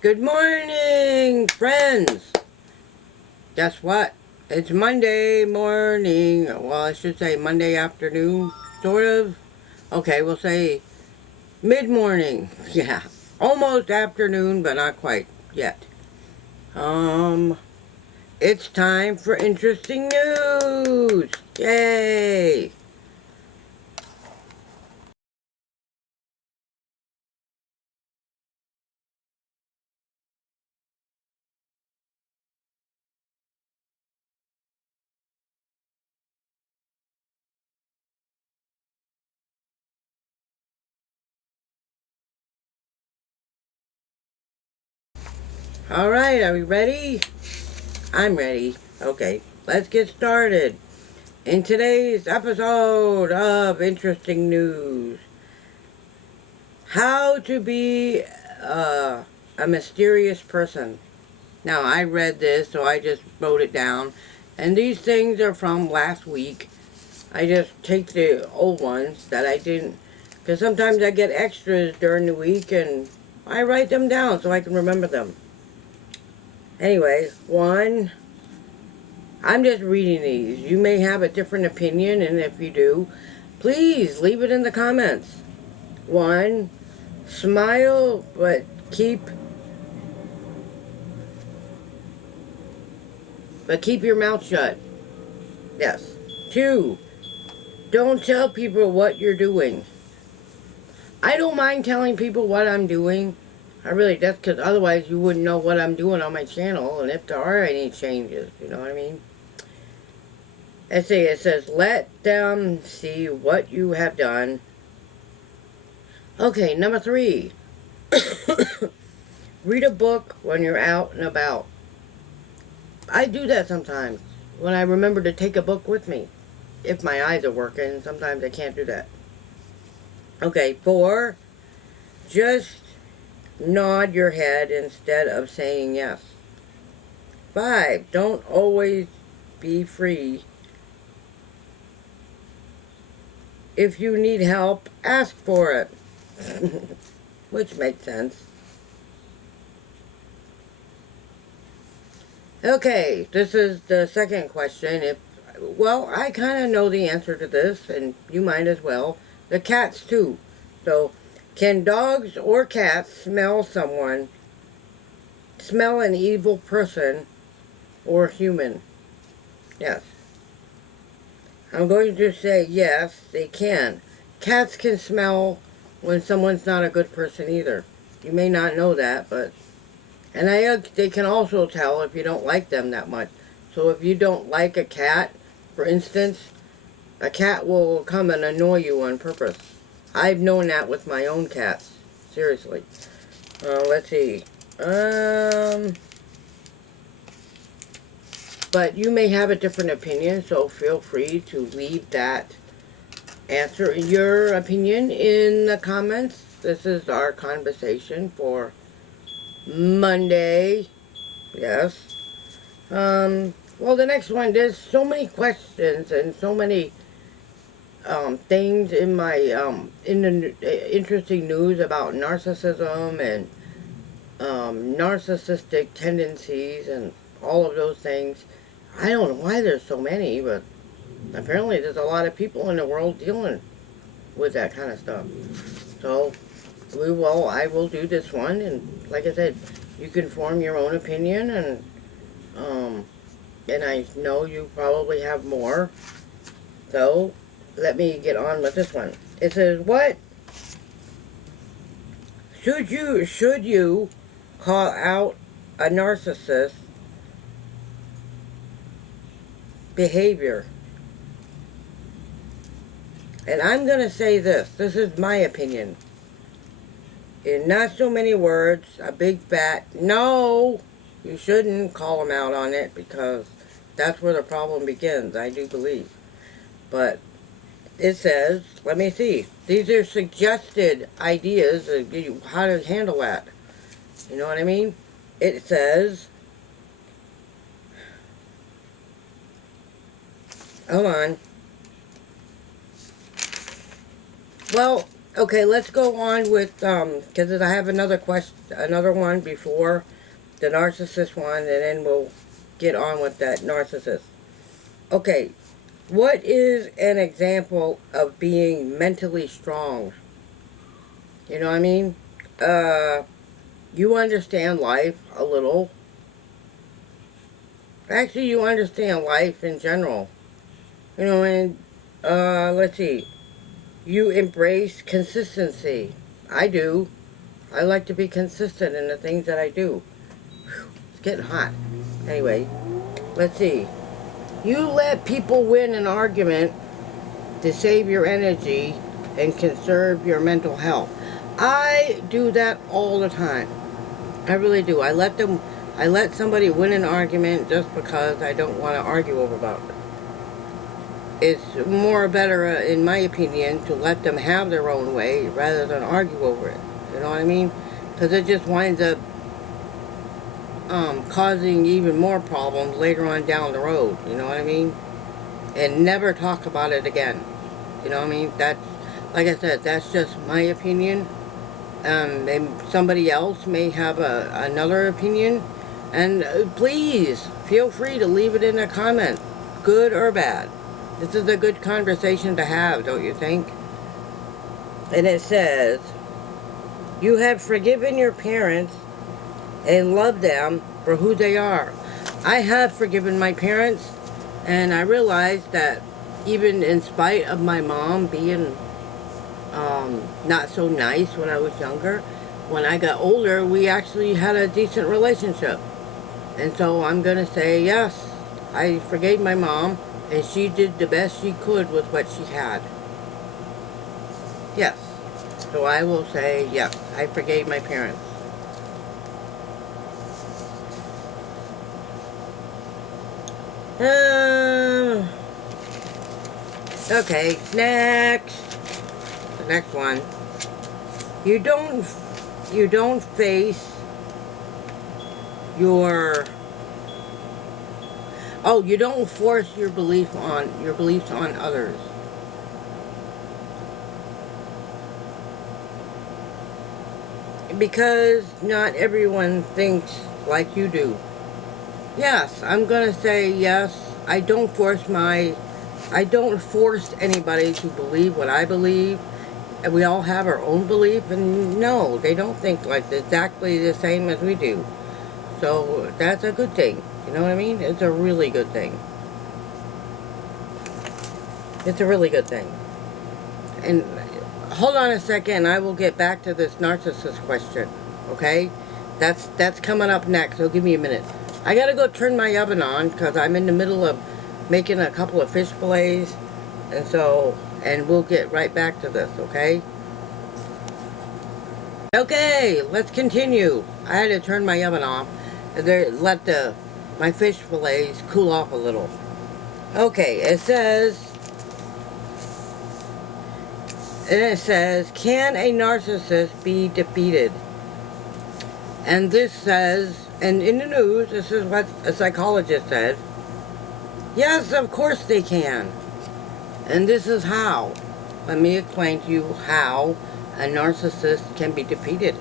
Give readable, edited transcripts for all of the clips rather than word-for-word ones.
Good morning, friends. Guess what? It's Monday morning. Well, I should say Monday afternoon, sort of. Okay, we'll say mid-morning. Yeah, almost afternoon, but not quite yet. Um, it's time for interesting news. Yay! All right, are we ready? I'm ready. Okay, let's get started. In today's episode of Interesting News, how to be a mysterious person. Now, I read this, so I just wrote it down. And these things are from last week. I just take the old ones that I didn't, because sometimes I get extras during the week and I write them down so I can remember them. Anyway, one, I'm just reading these. You may have a different opinion, and if you do, please leave it in the comments. One, smile, but keep your mouth shut. Yes. Two, don't tell people what you're doing. I don't mind telling people what I'm doing. That's because otherwise you wouldn't know what I'm doing on my channel and if there are any changes, you know what I mean? Let's see, it says, let them see what you have done. Okay, number three, read a book when you're out and about. I do that sometimes when I remember to take a book with me. If my eyes are working, sometimes I can't do that. Okay, four, just nod your head instead of saying yes. Five, don't always be free. If you need help, ask for it. Which makes sense. Okay, this is the second question. Well, I kind of know the answer to this, and you might as well. The cats, too. So, can dogs or cats smell an evil person or human? Yes. I'm going to say yes, they can. Cats can smell when someone's not a good person either. You may not know that, but... And they can also tell if you don't like them that much. So if you don't like a cat, for instance, a cat will come and annoy you on purpose. I've known that with my own cats. Seriously. Let's see. But you may have a different opinion, so feel free to leave that answer your opinion in the comments. This is our conversation for Monday. Yes. Well, the next one, there's so many questions and so many things in my in the interesting news about narcissism and narcissistic tendencies and all of those things. I don't know why there's so many, but apparently there's a lot of people in the world dealing with that kind of stuff. So I will do this one, and like I said, you can form your own opinion, and I know you probably have more. So let me get on with this one. It says, what should you call out a narcissist behavior? And I'm going to say this. This is my opinion. In not so many words, a big fat no. You shouldn't call them out on it because that's where the problem begins, I do believe. But it says, let me see. These are suggested ideas of how to handle that. You know what I mean? It says, hold on. Well, Okay, let's go on with, because I have another question, another one before the narcissist one, and then we'll get on with that narcissist. Okay, what is an example of being mentally strong? You know what I mean? Uh, you understand life a little. Actually, you understand life in general. You know, and, let's see. You embrace consistency. I do. I like to be consistent in the things that I do. It's getting hot. Anyway, let's see. You let people win an argument to save your energy and conserve your mental health. I do that all the time. I really do. I let somebody win an argument just because I don't want to argue over about it. It's more better, in my opinion, to let them have their own way rather than argue over it. You know what I mean? Because it just winds up causing even more problems later on down the road. You know what I mean? And never talk about it again. You know what I mean? That's, like I said, that's just my opinion. And somebody else may have another opinion. And please, feel free to leave it in the comments, good or bad. This is a good conversation to have, don't you think? And it says, you have forgiven your parents and love them for who they are. I have forgiven my parents, and I realized that even in spite of my mom being not so nice when I was younger, when I got older, we actually had a decent relationship. And so I'm going to say, yes, I forgave my mom, and she did the best she could with what she had. Yes. So I will say, yes, I forgave my parents. Okay, next. The next one. You don't face your, you don't force your beliefs on others. Because not everyone thinks like you do. Yes, I'm gonna say yes. I don't force anybody to believe what I believe. And we all have our own belief, and no, they don't think like exactly the same as we do. So that's a good thing. You know what I mean? It's a really good thing. It's a really good thing. And hold on a second, I will get back to this narcissist question. Okay? That's coming up next, so give me a minute. I gotta go turn my oven on because I'm in the middle of making a couple of fish fillets, and we'll get right back to this, okay? Okay, let's continue. I had to turn my oven off and let my fish fillets cool off a little. Okay, it says, can a narcissist be defeated? And this says, and in the news, this is what a psychologist said. Yes, of course they can. And this is how. Let me explain to you how a narcissist can be defeated.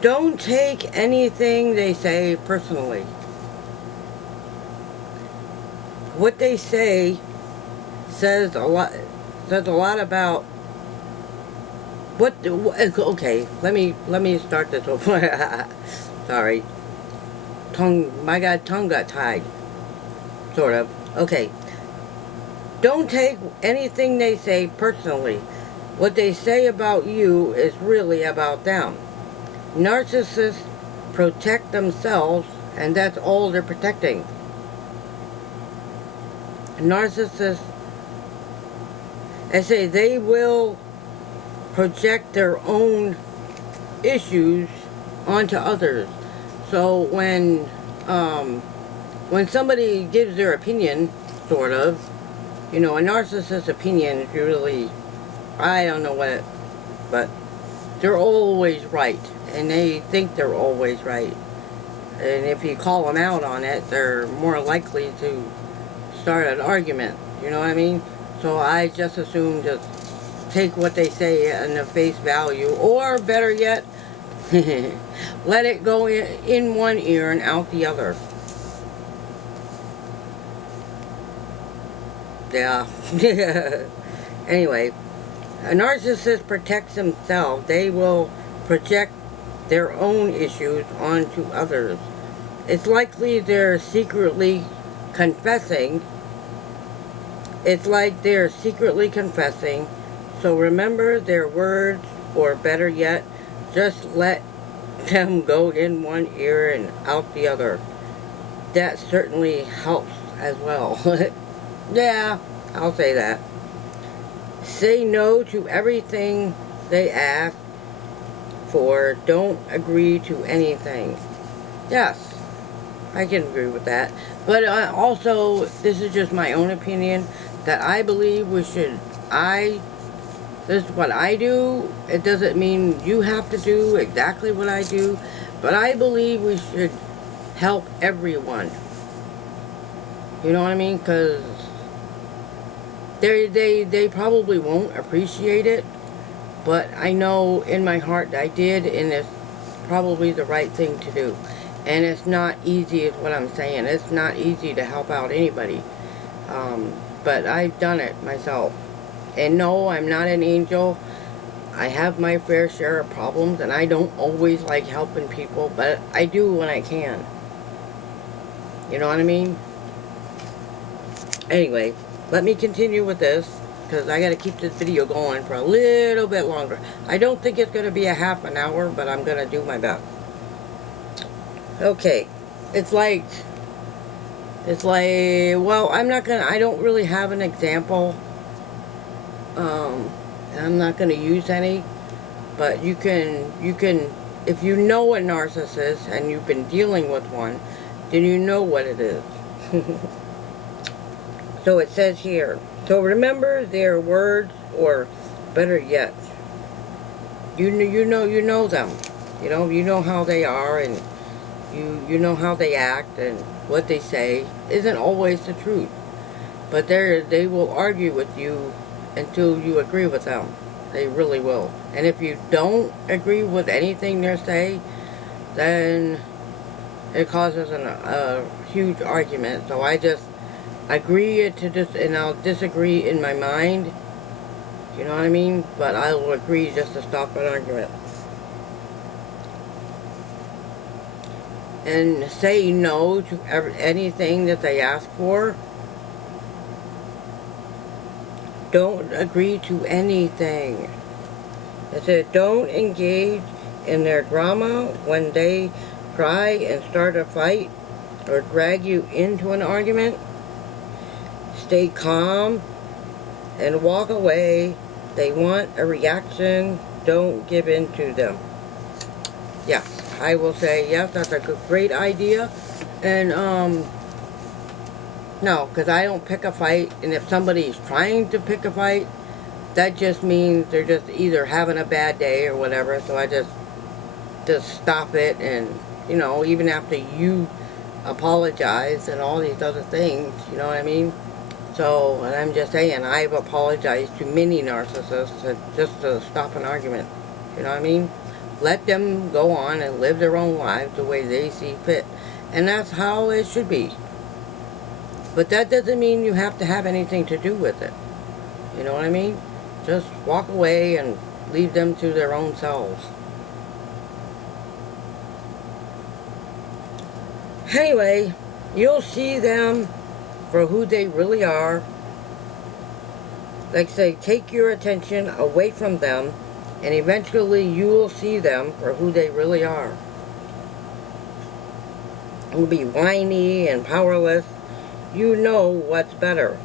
Don't take anything they say personally. What they say says a lot about okay, let me start this over. Sorry. My tongue got tied. Sort of. Okay. Don't take anything they say personally. What they say about you is really about them. Narcissists protect themselves, and that's all they're protecting. Narcissists, I say, they will project their own issues onto others. So when somebody gives their opinion, sort of, a narcissist's opinion is really, I don't know what, but they're always right, and they think they're always right. And if you call them out on it, they're more likely to start an argument. You know what I mean? So I just assume just take what they say in the face value, or better yet, let it go in one ear and out the other. Yeah. Anyway, a narcissist protects themselves. They will project their own issues onto others. It's likely they're secretly confessing. It's like they're secretly confessing. So remember their words, or better yet, just let them go in one ear and out the other. That certainly helps as well. Yeah, I'll say that. Say no to everything they ask for. Don't agree to anything. Yes, I can agree with that. But also, this is just my own opinion, that I believe we should, this is what I do. It doesn't mean you have to do exactly what I do, but I believe we should help everyone. You know what I mean? Because they probably won't appreciate it, but I know in my heart I did, and it's probably the right thing to do. And it's not easy is what I'm saying. It's not easy to help out anybody. But I've done it myself. And no, I'm not an angel. I have my fair share of problems, and I don't always like helping people, but I do when I can. You know what I mean? Anyway, let me continue with this, because I got to keep this video going for a little bit longer. I don't think it's going to be a half an hour, but I'm going to do my best. Okay, it's like, well, I don't really have an example. I'm not going to use any, but you can, if you know a narcissist and you've been dealing with one, then you know what it is. So it says here, so remember their words, or better yet, you know them. You know how they are, and you know how they act, and what they say isn't always the truth. But they will argue with you until you agree with them. They really will. And if you don't agree with anything they say, then it causes a huge argument. So I just agree to this, and I'll disagree in my mind. You know what I mean? But I will agree just to stop an argument. And say no to anything that they ask for. Don't agree to anything. It said don't engage in their drama when they try and start a fight or drag you into an argument. Stay calm and walk away. They want a reaction. Don't give in to them. Yes, I will say yes, that's a great idea. And no, because I don't pick a fight, and if somebody's trying to pick a fight, that just means they're just either having a bad day or whatever. So I just stop it, and even after you apologize and all these other things, you know what I mean? So, and I'm just saying, I've apologized to many narcissists just to stop an argument. You know what I mean? Let them go on and live their own lives the way they see fit. And that's how it should be. But that doesn't mean you have to have anything to do with it. You know what I mean? Just walk away and leave them to their own selves. Anyway, you'll see them for who they really are. Like I say, take your attention away from them, and eventually you will see them for who they really are. You'll be whiny and powerless. You know what's better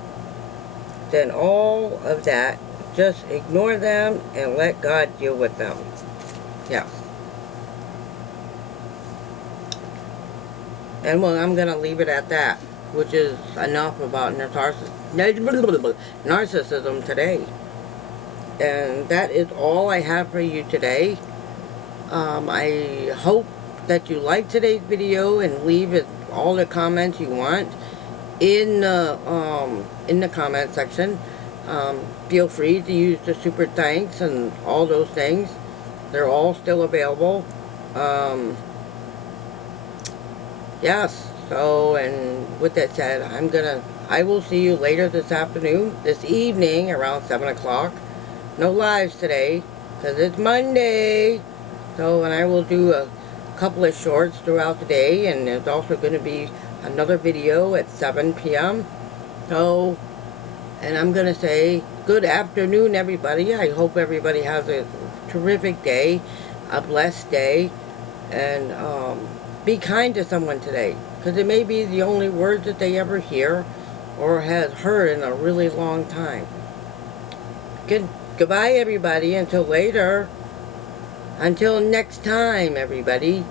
than all of that. Just ignore them and let God deal with them. Yeah. And well, I'm going to leave it at that, which is enough about narcissism today. And that is all I have for you today. I hope that you like today's video and leave it all the comments you want in the comment section, Feel free to use the super thanks and all those things. They're all still available. Yes, so, and with that said, I will see you later this evening, around 7 o'clock. No lives today, because it's Monday. So, and I will do a couple of shorts throughout the day, and there's also going to be another video at 7 p.m. So, and I'm going to say good afternoon, everybody. I hope everybody has a terrific day, a blessed day, and be kind to someone today, because it may be the only words that they ever hear or has heard in a really long time. Goodbye, everybody. Until later. Until next time, everybody.